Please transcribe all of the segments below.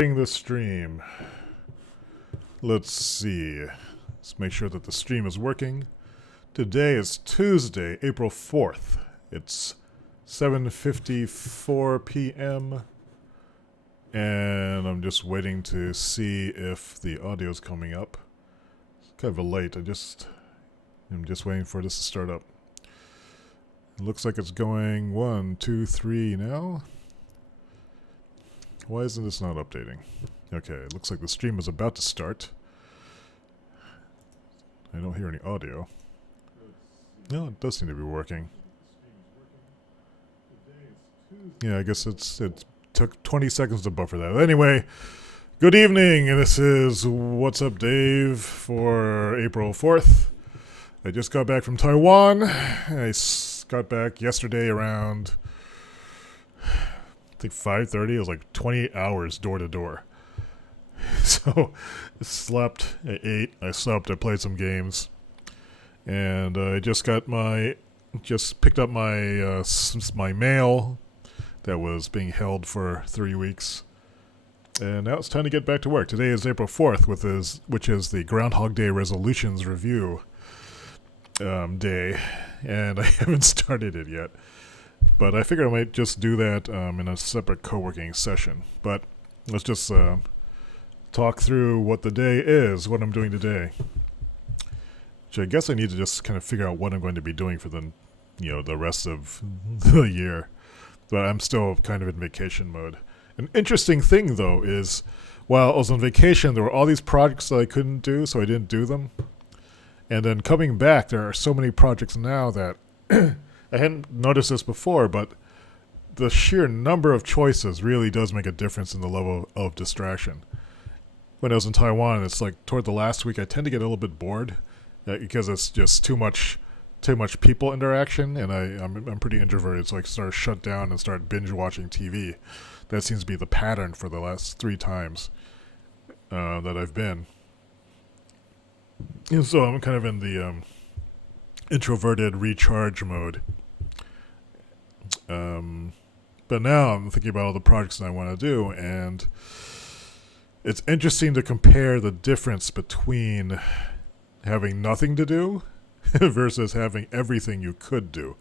starting the stream. Let's see. Let's make sure that the stream is working. Today is Tuesday, April 4th. It's 7:54 p.m. And I'm just waiting to see if the audio's coming up. It's kind of late. I'm just waiting for this to start up. It looks like it's going 1, 2, 3 now. Why isn't this not updating? Okay, it looks like the stream is about to start. I don't hear any audio. No, it does seem to be working. Yeah, I guess it took 20 seconds to buffer that. Anyway, good evening, and this is What's Up Dave for April 4th. I just got back from Taiwan. I got back yesterday around, I think 5:30. It was like 28 hours door to door. So I slept, I ate, I slept, I played some games, and I just picked up my mail that was being held for 3 weeks, and now it's time to get back to work. Today is April 4th, which is the Groundhog Day resolutions review day, and I haven't started it yet. But I figured I might just do that in a separate co-working session. But let's just talk through what the day is, what I'm doing today. Which I guess I need to just kind of figure out what I'm going to be doing for the rest of the year. But I'm still kind of in vacation mode. An interesting thing, though, is while I was on vacation, there were all these projects that I couldn't do, so I didn't do them. And then coming back, there are so many projects now that I hadn't noticed this before, but the sheer number of choices really does make a difference in the level of distraction. When I was in Taiwan, it's like toward the last week, I tend to get a little bit bored because it's just too much people interaction, and I'm pretty introverted, so I sort of shut down and start binge watching TV. That seems to be the pattern for the last 3 times that I've been. And so I'm kind of in the introverted recharge mode. But now I'm thinking about all the projects that I want to do, and it's interesting to compare the difference between having nothing to do versus having everything you could do.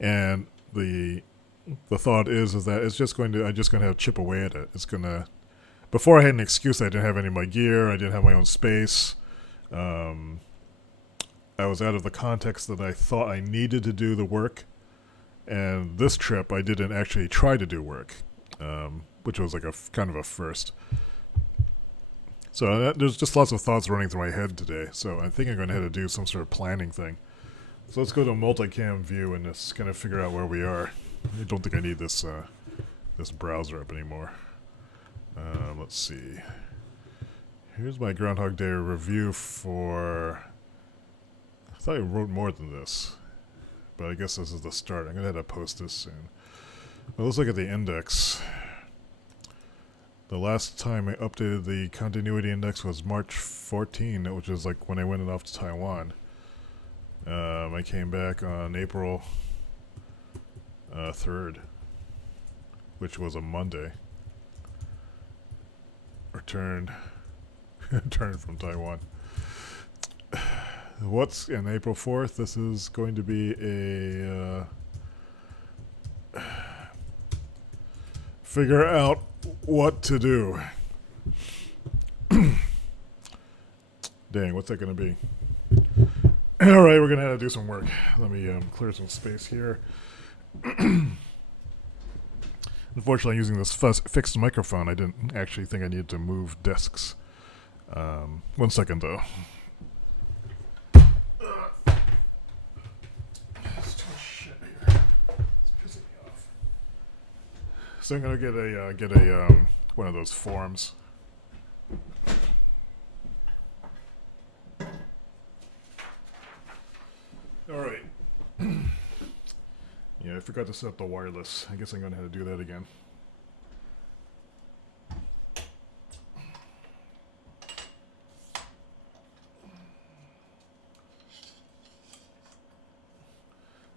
And the thought is that I'm just going to have chip away at it. Before I had an excuse. I didn't have any of my gear. I didn't have my own space. I was out of the context that I thought I needed to do the work. And this trip, I didn't actually try to do work, which was like a kind of a first. So there's just lots of thoughts running through my head today. So I think I'm going to have to do some sort of planning thing. So let's go to a multicam view and just kind of figure out where we are. I don't think I need this browser up anymore. Let's see. Here's my Groundhog Day review for... I thought I wrote more than this, but I guess this is the start. I'm going to have to post this soon. Well, let's look at the index. The last time I updated the continuity index was March 14, which is like when I went off to Taiwan. I came back on April 3rd, which was a Monday. Returned from Taiwan. What's in April 4th? This is going to be a figure out what to do. Dang, what's that going to be? Alright, we're going to have to do some work. Let me clear some space here. Unfortunately, using this fixed microphone, I didn't actually think I needed to move desks. 1 second, though. There's too much shit here. It's pissing me off. So I'm gonna get a one of those forms. All right. Yeah, I forgot to set up the wireless. I guess I'm gonna have to do that again.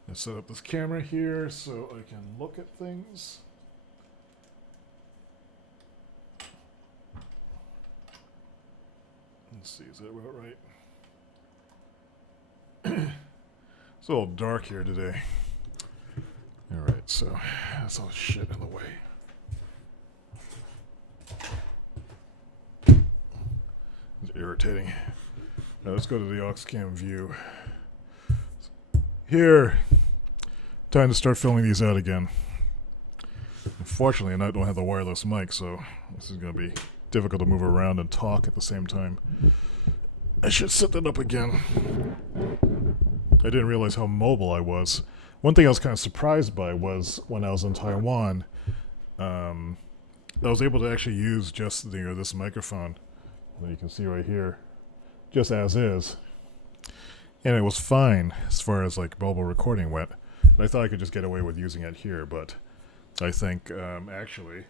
Let's set up this camera here so I can look at things. Let's see, is that about right? It's a little dark here today. Alright, so that's all shit in the way. It's irritating. Now let's go to the Oxcam view. Here. Time to start filling these out again. Unfortunately, I don't have the wireless mic, so this is going to be difficult to move around and talk at the same time. I should set that up again. I didn't realize how mobile I was. One thing I was kind of surprised by was when I was in Taiwan, I was able to actually use just this microphone that you can see right here, just as is. And it was fine as far as like mobile recording went. I thought I could just get away with using it here, but I think actually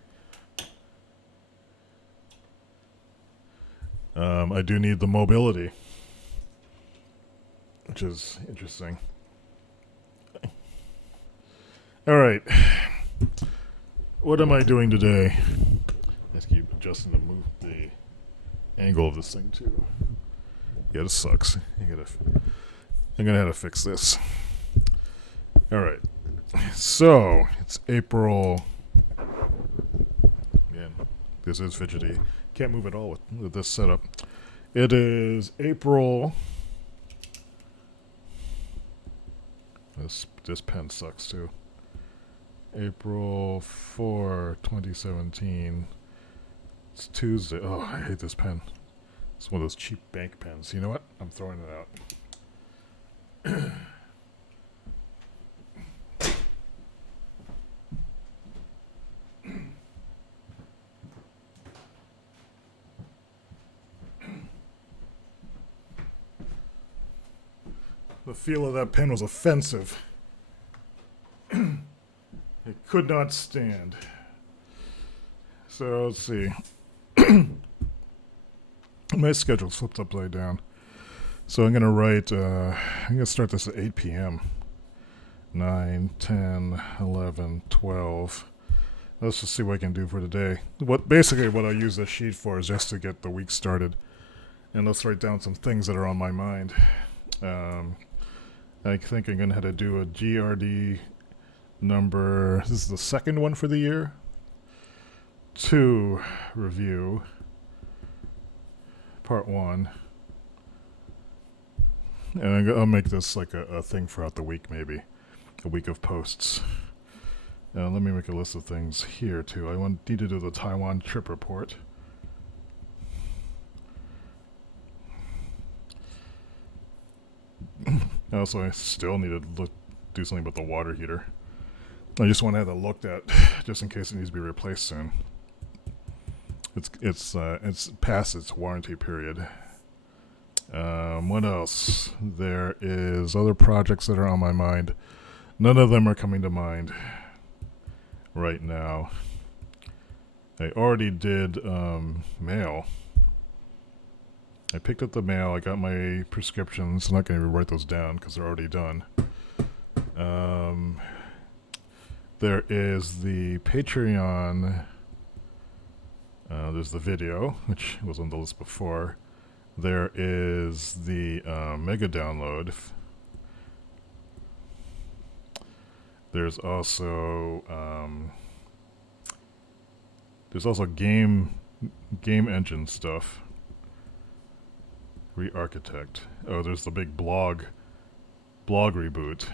I do need the mobility, which is interesting. All right, what am I doing today? Let's keep adjusting the angle of this thing too. Yeah, this sucks. I'm gonna have to fix this. All right, so it's April. Man, this is fidgety. Can't move at all with this setup. It is April. This pen sucks too. April 4, 2017. It's Tuesday. Oh, I hate this pen. It's one of those cheap bank pens. You know what? I'm throwing it out. The feel of that pen was offensive. It could not stand. So let's see. My schedule flipped upside down. So I'm going to write, I'm going to start this at 8 p.m. 9, 10, 11, 12. Let's just see what I can do for today. Basically what I use this sheet for is just to get the week started. And let's write down some things that are on my mind. I think I'm going to have to do a GRD number, this is the second one for the year, 2 review, part 1. And I'll make this like a thing throughout the week, maybe. A week of posts. Let me make a list of things here, too. I need to do the Taiwan trip report. Also, I still need to do something about the water heater. I just want to have that looked at, just in case it needs to be replaced soon. It's past its warranty period. What else? There is other projects that are on my mind. None of them are coming to mind right now. I already did mail. I picked up the mail. I got my prescriptions. I'm not going to write those down because they're already done. There is the Patreon. There's the video, which was on the list before. There is the mega download. There's also game engine stuff. Re-architect. Oh, there's the big blog reboot.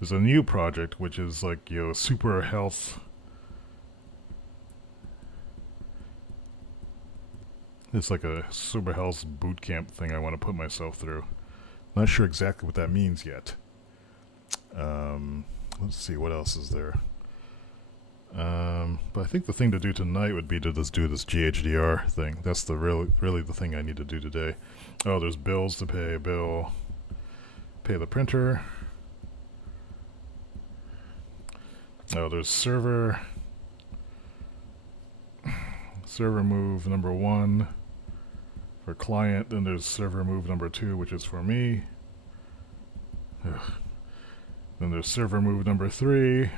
There's a new project which is like, super health. It's like a super health boot camp thing I want to put myself through. Not sure exactly what that means yet. Let's see, what else is there? But I think the thing to do tonight would be to just do this GHDR thing. That's the really the thing I need to do today. Oh, there's bills to pay. Pay the printer. Oh, there's server move number 1 for client. Then there's server move number 2, which is for me. Ugh. Then there's server move number 3.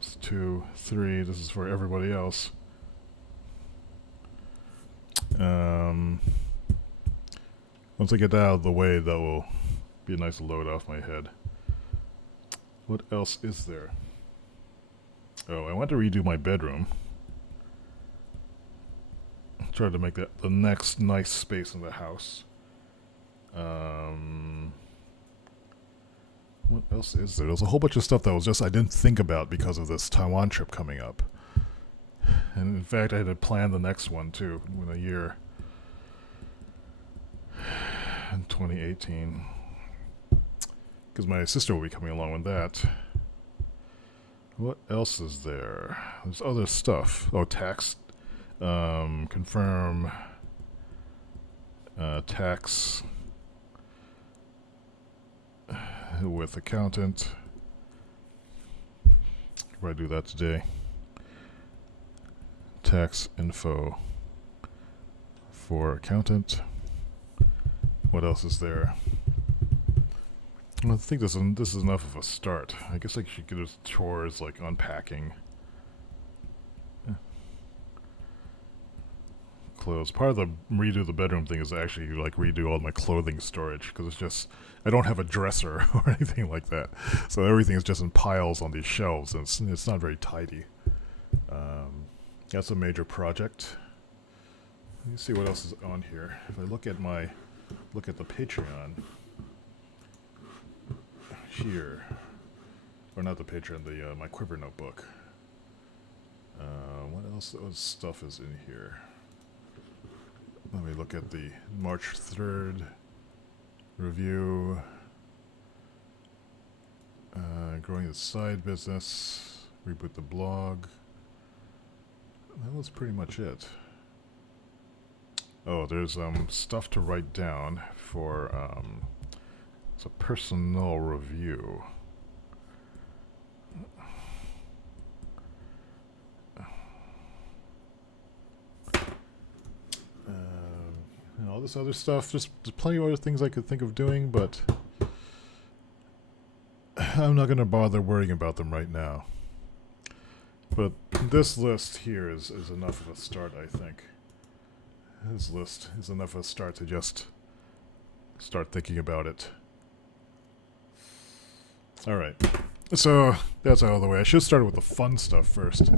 That's 2, 3. This is for everybody else. Once I get that out of the way, that will be a nice load off my head. What else is there? Oh, I want to redo my bedroom. Try to make that the next nice space in the house. What else is there? There's a whole bunch of stuff that was just I didn't think about because of this Taiwan trip coming up. And in fact, I had to plan the next one too in a year. In 2018. Because my sister will be coming along with that. What else is there? There's other stuff. Oh, tax. Confirm. Tax. With accountant. Probably do that today. Tax info for accountant. What else is there? I think this is enough of a start. I guess I should do chores like unpacking. Clothes. Part of the redo the bedroom thing is actually like redo all my clothing storage because it's just I don't have a dresser or anything like that, so everything is just in piles on these shelves and it's not very tidy. That's a major project. Let me see what else is on here. If I look at the Patreon here, or not the Patreon, the my Quiver notebook. What else? What stuff is in here? Let me look at the March 3rd review. Growing the side business. Reboot the blog. That was pretty much it. Oh, there's stuff to write down for it's a personal review. And all this other stuff, just there's plenty of other things I could think of doing, but I'm not going to bother worrying about them right now. But this list here is enough of a start, I think. This list is enough of a start to just start thinking about it. Alright, so that's out of the way. I should start with the fun stuff first.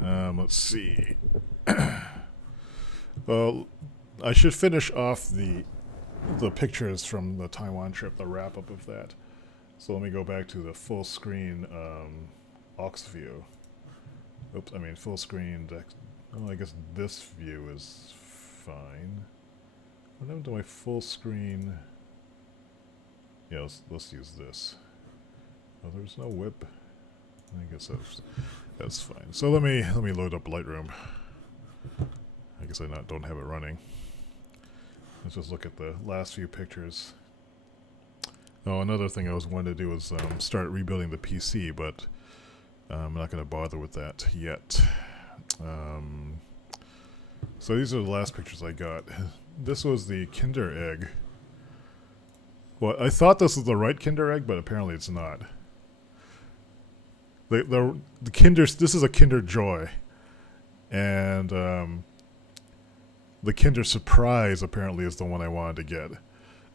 Let's see. Well, I should finish off the pictures from the Taiwan trip, the wrap-up of that. So let me go back to the full screen aux view. Oops, I mean full screen. Oh, I guess this view is fine. What happened to my full screen? Yeah, let's use this. Oh, there's no whip. I guess that's fine. So let me load up Lightroom. I guess I don't have it running. Let's just look at the last few pictures. Oh, another thing I was wanting to do was start rebuilding the PC, but I'm not going to bother with that yet. So these are the last pictures I got. This was the Kinder Egg. Well, I thought this was the right Kinder Egg, but apparently it's not. The Kinder, this is a Kinder Joy, and the Kinder Surprise apparently is the one I wanted to get.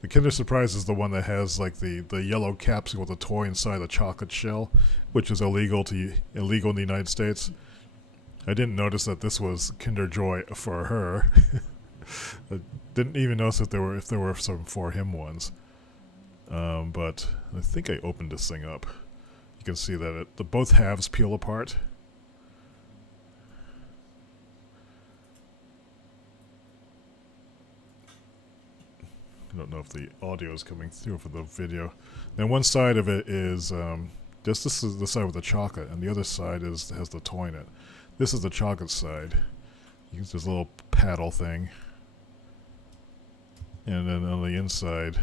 The Kinder Surprise is the one that has like the yellow capsule with a toy inside the chocolate shell, which is illegal in the United States. I didn't notice that this was Kinder Joy for her. I didn't even notice if there were some for him ones. But I think I opened this thing up. You can see that the both halves peel apart. I don't know if the audio is coming through for the video. Then one side of it is this is the side with the chocolate, and the other side has the toy in it. This is the chocolate side. You use this little paddle thing, and then on the inside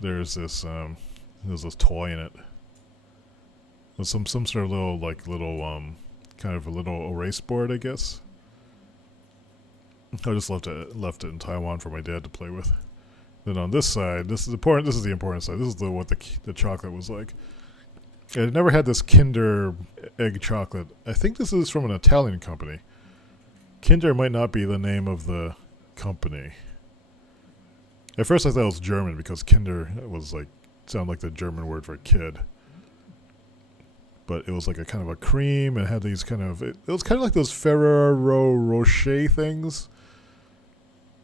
there's this toy in it. There's some sort of little kind of a little erase board, I guess. I just left it in Taiwan for my dad to play with. Then on this side, this is the important side. This is what the chocolate was like. I never had this Kinder egg chocolate. I think this is from an Italian company. Kinder might not be the name of the company. At first I thought it was German because Kinder was like sounded like the German word for kid. But it was like a kind of a cream and had these kind of it was kind of like those Ferrero Rocher things.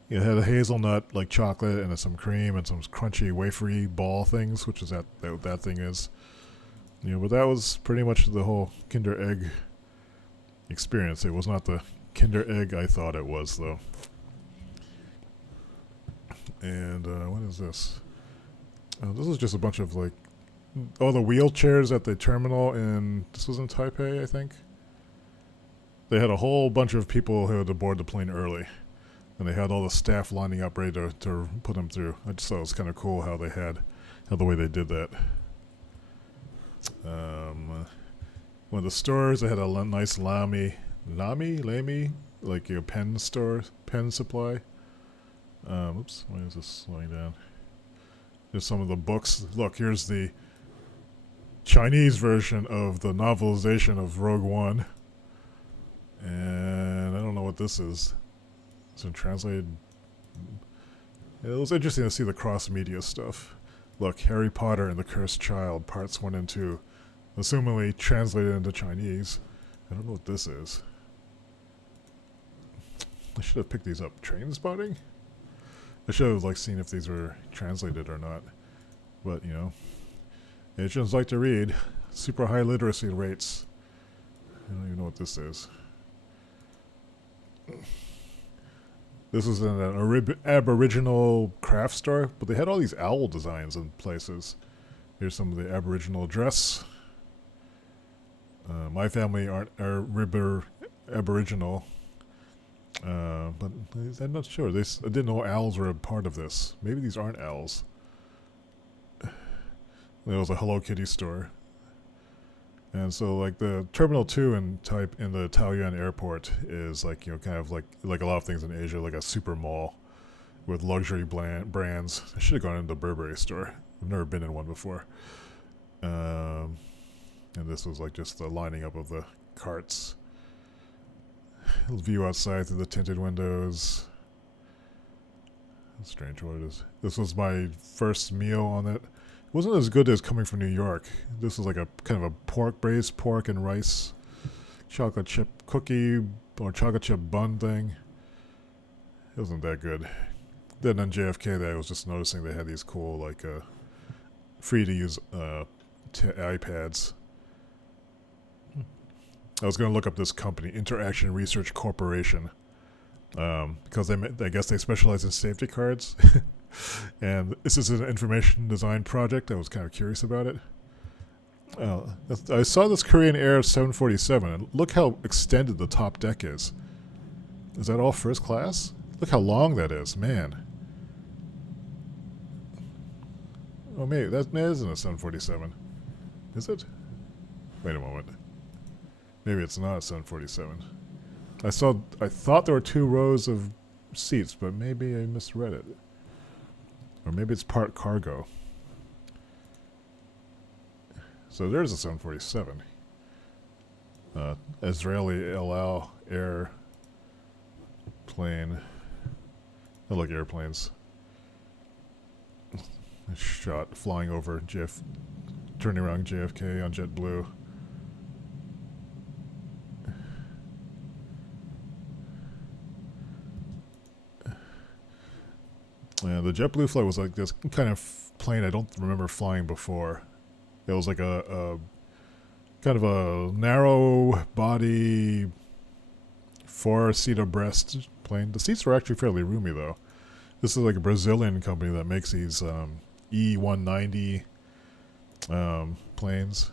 It had a hazelnut like chocolate and some cream and some crunchy wafery ball things, which is that thing is. But that was pretty much the whole Kinder Egg experience. It was not the Kinder Egg I thought it was, though. And what is this? This is just a bunch of like, the wheelchairs at the terminal this was in Taipei, I think. They had a whole bunch of people who had to board the plane early. And they had all the staff lining up ready to put them through. I just thought it was kind of cool how the way they did that. One of the stores, they had a nice lamy, like a pen supply. Oops, why is this slowing down? There's some of the books. Look, here's the Chinese version of the novelization of Rogue One. And I don't know what this is. It's been translated. It was interesting to see the cross-media stuff. Look, Harry Potter and the Cursed Child, parts 1 and 2. Assumingly translated into Chinese. I don't know what this is. I should have picked these up. Train Spotting? I should have seen if these were translated or not. But, Asians like to read. Super high literacy rates. I don't even know what this is. This was in an Aboriginal craft store, but they had all these owl designs in places. Here's some of the Aboriginal dress. My family aren't Aboriginal, but I'm not sure. I didn't know owls were a part of this. Maybe these aren't owls. There was a Hello Kitty store. And so, the Terminal 2 in the Taoyuan airport is kind of like a lot of things in Asia, like a super mall with luxury brands. I should have gone into the Burberry store. I've never been in one before. And this was just the lining up of the carts. View outside through the tinted windows. That's strange what it is. This was my first meal on it. It wasn't as good as coming from New York. This was like a kind of a braised pork and rice chocolate chip cookie or chocolate chip bun thing. It wasn't that good. Then on JFK, I was just noticing they had these cool free to use iPads. I was going to look up this company, Interaction Research Corporation, because I guess they specialize in safety cards. And this is an information design project. I was kind of curious about it. I saw this Korean Air 747, and look how extended the top deck is. Is that all first class? Look how long that is, man. Oh, maybe that isn't a 747. Is it? Wait a moment. Maybe it's not a 747. I thought there were 2 rows of seats, but maybe I misread it. Or maybe it's part cargo. So there's a 747. Israeli El Al Air plane. I look airplanes. Shot flying over turning around JFK on JetBlue. The JetBlue flight was like this kind of plane I don't remember flying before. It was like a kind of a narrow body, 4-seat abreast plane. The seats were actually fairly roomy though. This is like a Brazilian company that makes these E190 planes.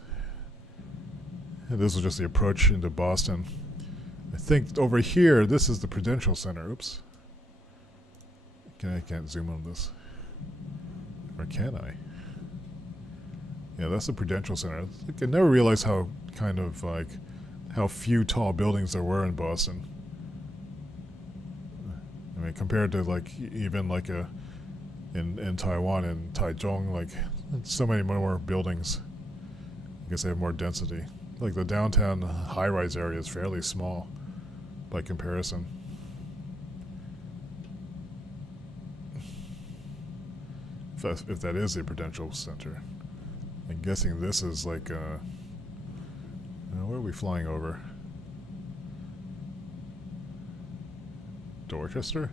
And this was just the approach into Boston. I think over here, this is the Prudential Center. Oops. I can't zoom on this. Or can I? Yeah, that's the Prudential Center. I never realized how how few tall buildings there were in Boston. I mean, compared to even in Taiwan and Taichung, so many more buildings. I guess they have more density. Like the downtown high-rise area is fairly small by comparison. If that is a Prudential Center. I'm guessing this is like, where are we flying over? Dorchester?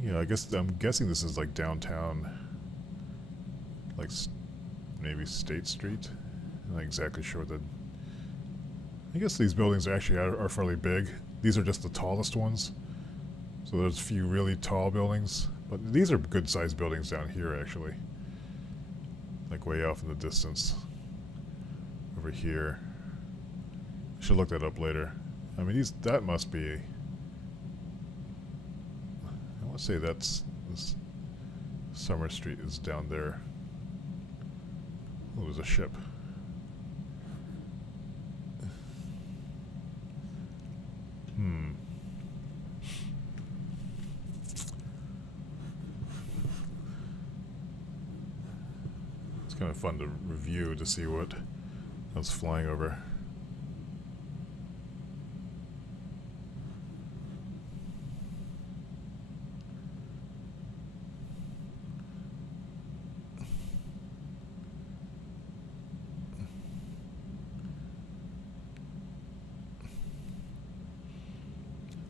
Yeah, I'm guessing this is like downtown, like maybe State Street. I'm not exactly sure that. I guess these buildings actually are fairly big. These are just the tallest ones. So there's a few really tall buildings, but these are good sized buildings down here actually. Like way off in the distance. Over here. I should look that up later. I mean, that must be. I want to say this Summer Street is down there. Oh, there's a ship. It's kind of fun to review to see what I was flying over.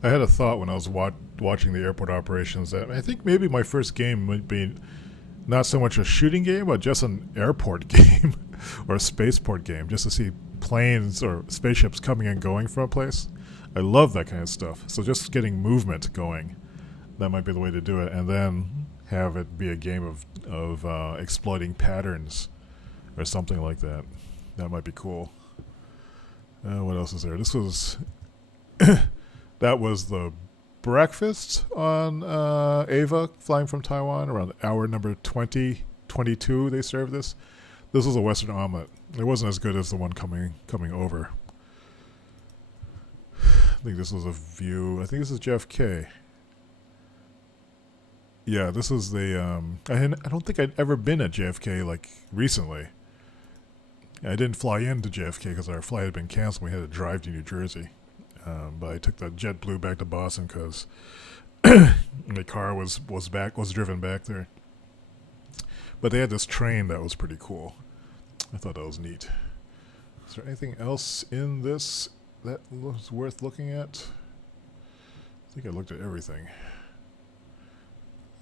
I had a thought when I was watching the airport operations that I think maybe my first game might be not so much a shooting game, but just an airport game or a spaceport game, just to see planes or spaceships coming and going from a place. I love that kind of stuff. So just getting movement going, that might be the way to do it, and then have it be a game of exploiting patterns or something like that. That might be cool. What else is there? This was that was the breakfast on Ava flying from Taiwan around hour number 22. They served this. This was a Western omelet. It wasn't as good as the one coming over. I think this was a view. I think this is JFK. Yeah, this is the. I don't think I'd ever been at JFK like recently. I didn't fly into JFK because our flight had been canceled. We had to drive to New Jersey. But I took the JetBlue back to Boston because my car was driven back there. But they had this train that was pretty cool. I thought that was neat. Is there anything else in this that was worth looking at? I think I looked at everything.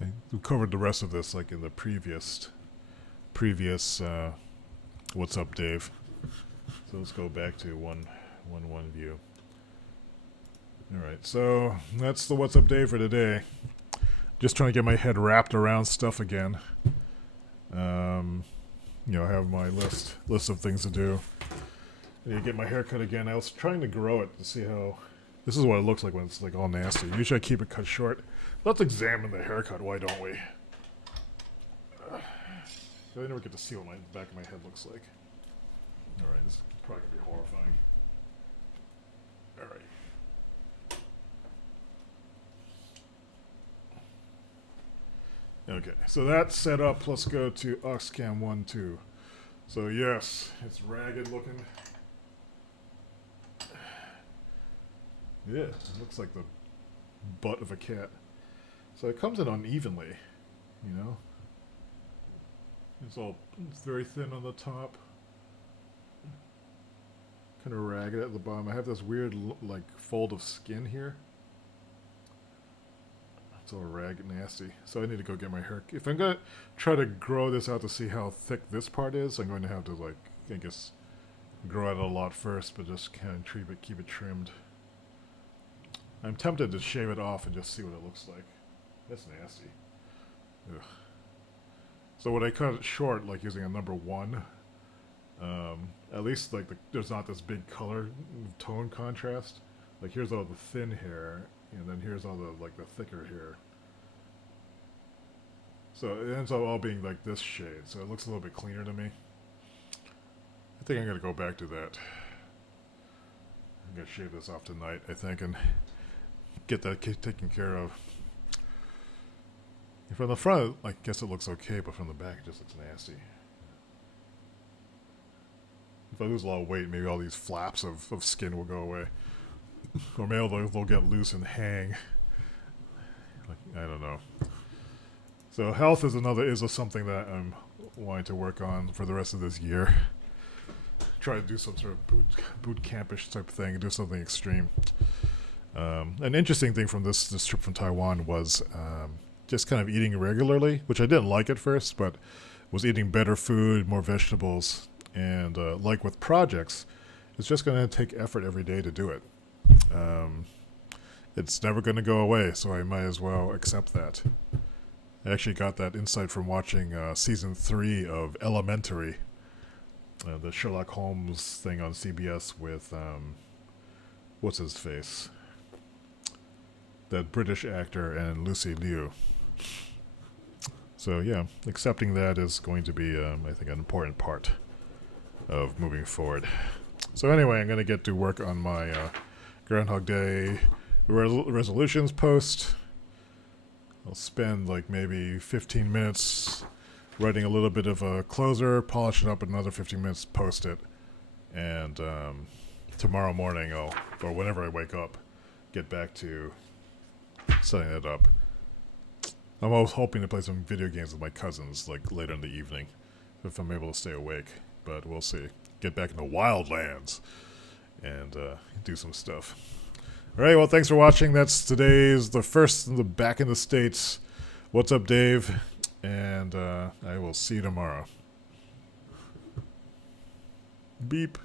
We covered the rest of this like in the previous What's Up, Dave? So let's go back to one view. Alright, so that's the What's Up Day for today. Just trying to get my head wrapped around stuff again. I have my list of things to do. I need to get my hair cut again. I was trying to grow it to see how. This is what it looks like when it's like all nasty. Usually I keep it cut short. Let's examine the haircut, why don't we? I never get to see what the back of my head looks like. Alright, this is probably going to be horrifying. Alright. Okay, so that's set up. Let's go to Oxcam 1, 2. So yes, it's ragged looking. Yeah, it looks like the butt of a cat. So it comes in unevenly, It's very thin on the top. Kind of ragged at the bottom. I have this weird fold of skin here. It's all ragged and nasty. So I need to go get my hair. If I'm going to try to grow this out to see how thick this part is, I'm going to have to, grow it a lot first, but just kind of keep it trimmed. I'm tempted to shave it off and just see what it looks like. That's nasty. Ugh. So when I cut it short, using a number 1, at least, there's not this big color tone contrast. Here's all the thin hair, and then here's all the thicker hair. So it ends up all being this shade, so it looks a little bit cleaner to me. I think I'm going to go back to that. I'm going to shave this off tonight, I think, and get that taken care of. From the front, I guess it looks okay, but from the back, it just looks nasty. If I lose a lot of weight, maybe all these flaps of skin will go away. Or maybe they'll get loose and hang. I don't know. So health is something that I'm wanting to work on for the rest of this year. Try to do some sort of boot campish type thing, do something extreme. An interesting thing from this trip from Taiwan was just kind of eating regularly, which I didn't like at first, but was eating better food, more vegetables, and like with projects, it's just going to take effort every day to do it. It's never going to go away, so I might as well accept that. I actually got that insight from watching season 3 of Elementary, the Sherlock Holmes thing on CBS with what's his face, that British actor, and Lucy Liu. So yeah, accepting that is going to be, I think, an important part of moving forward. So anyway, I'm going to get to work on my Groundhog Day resolutions post. I'll spend like maybe 15 minutes writing a little bit of a closer, polish it up another 15 minutes, post it, and tomorrow morning, or whenever I wake up, get back to setting it up. I'm always hoping to play some video games with my cousins, like later in the evening, if I'm able to stay awake, but we'll see. Get back into Wildlands and do some stuff. Alright, well, thanks for watching. That's the first in the Back in the States. What's up, Dave? And I will see you tomorrow. Beep.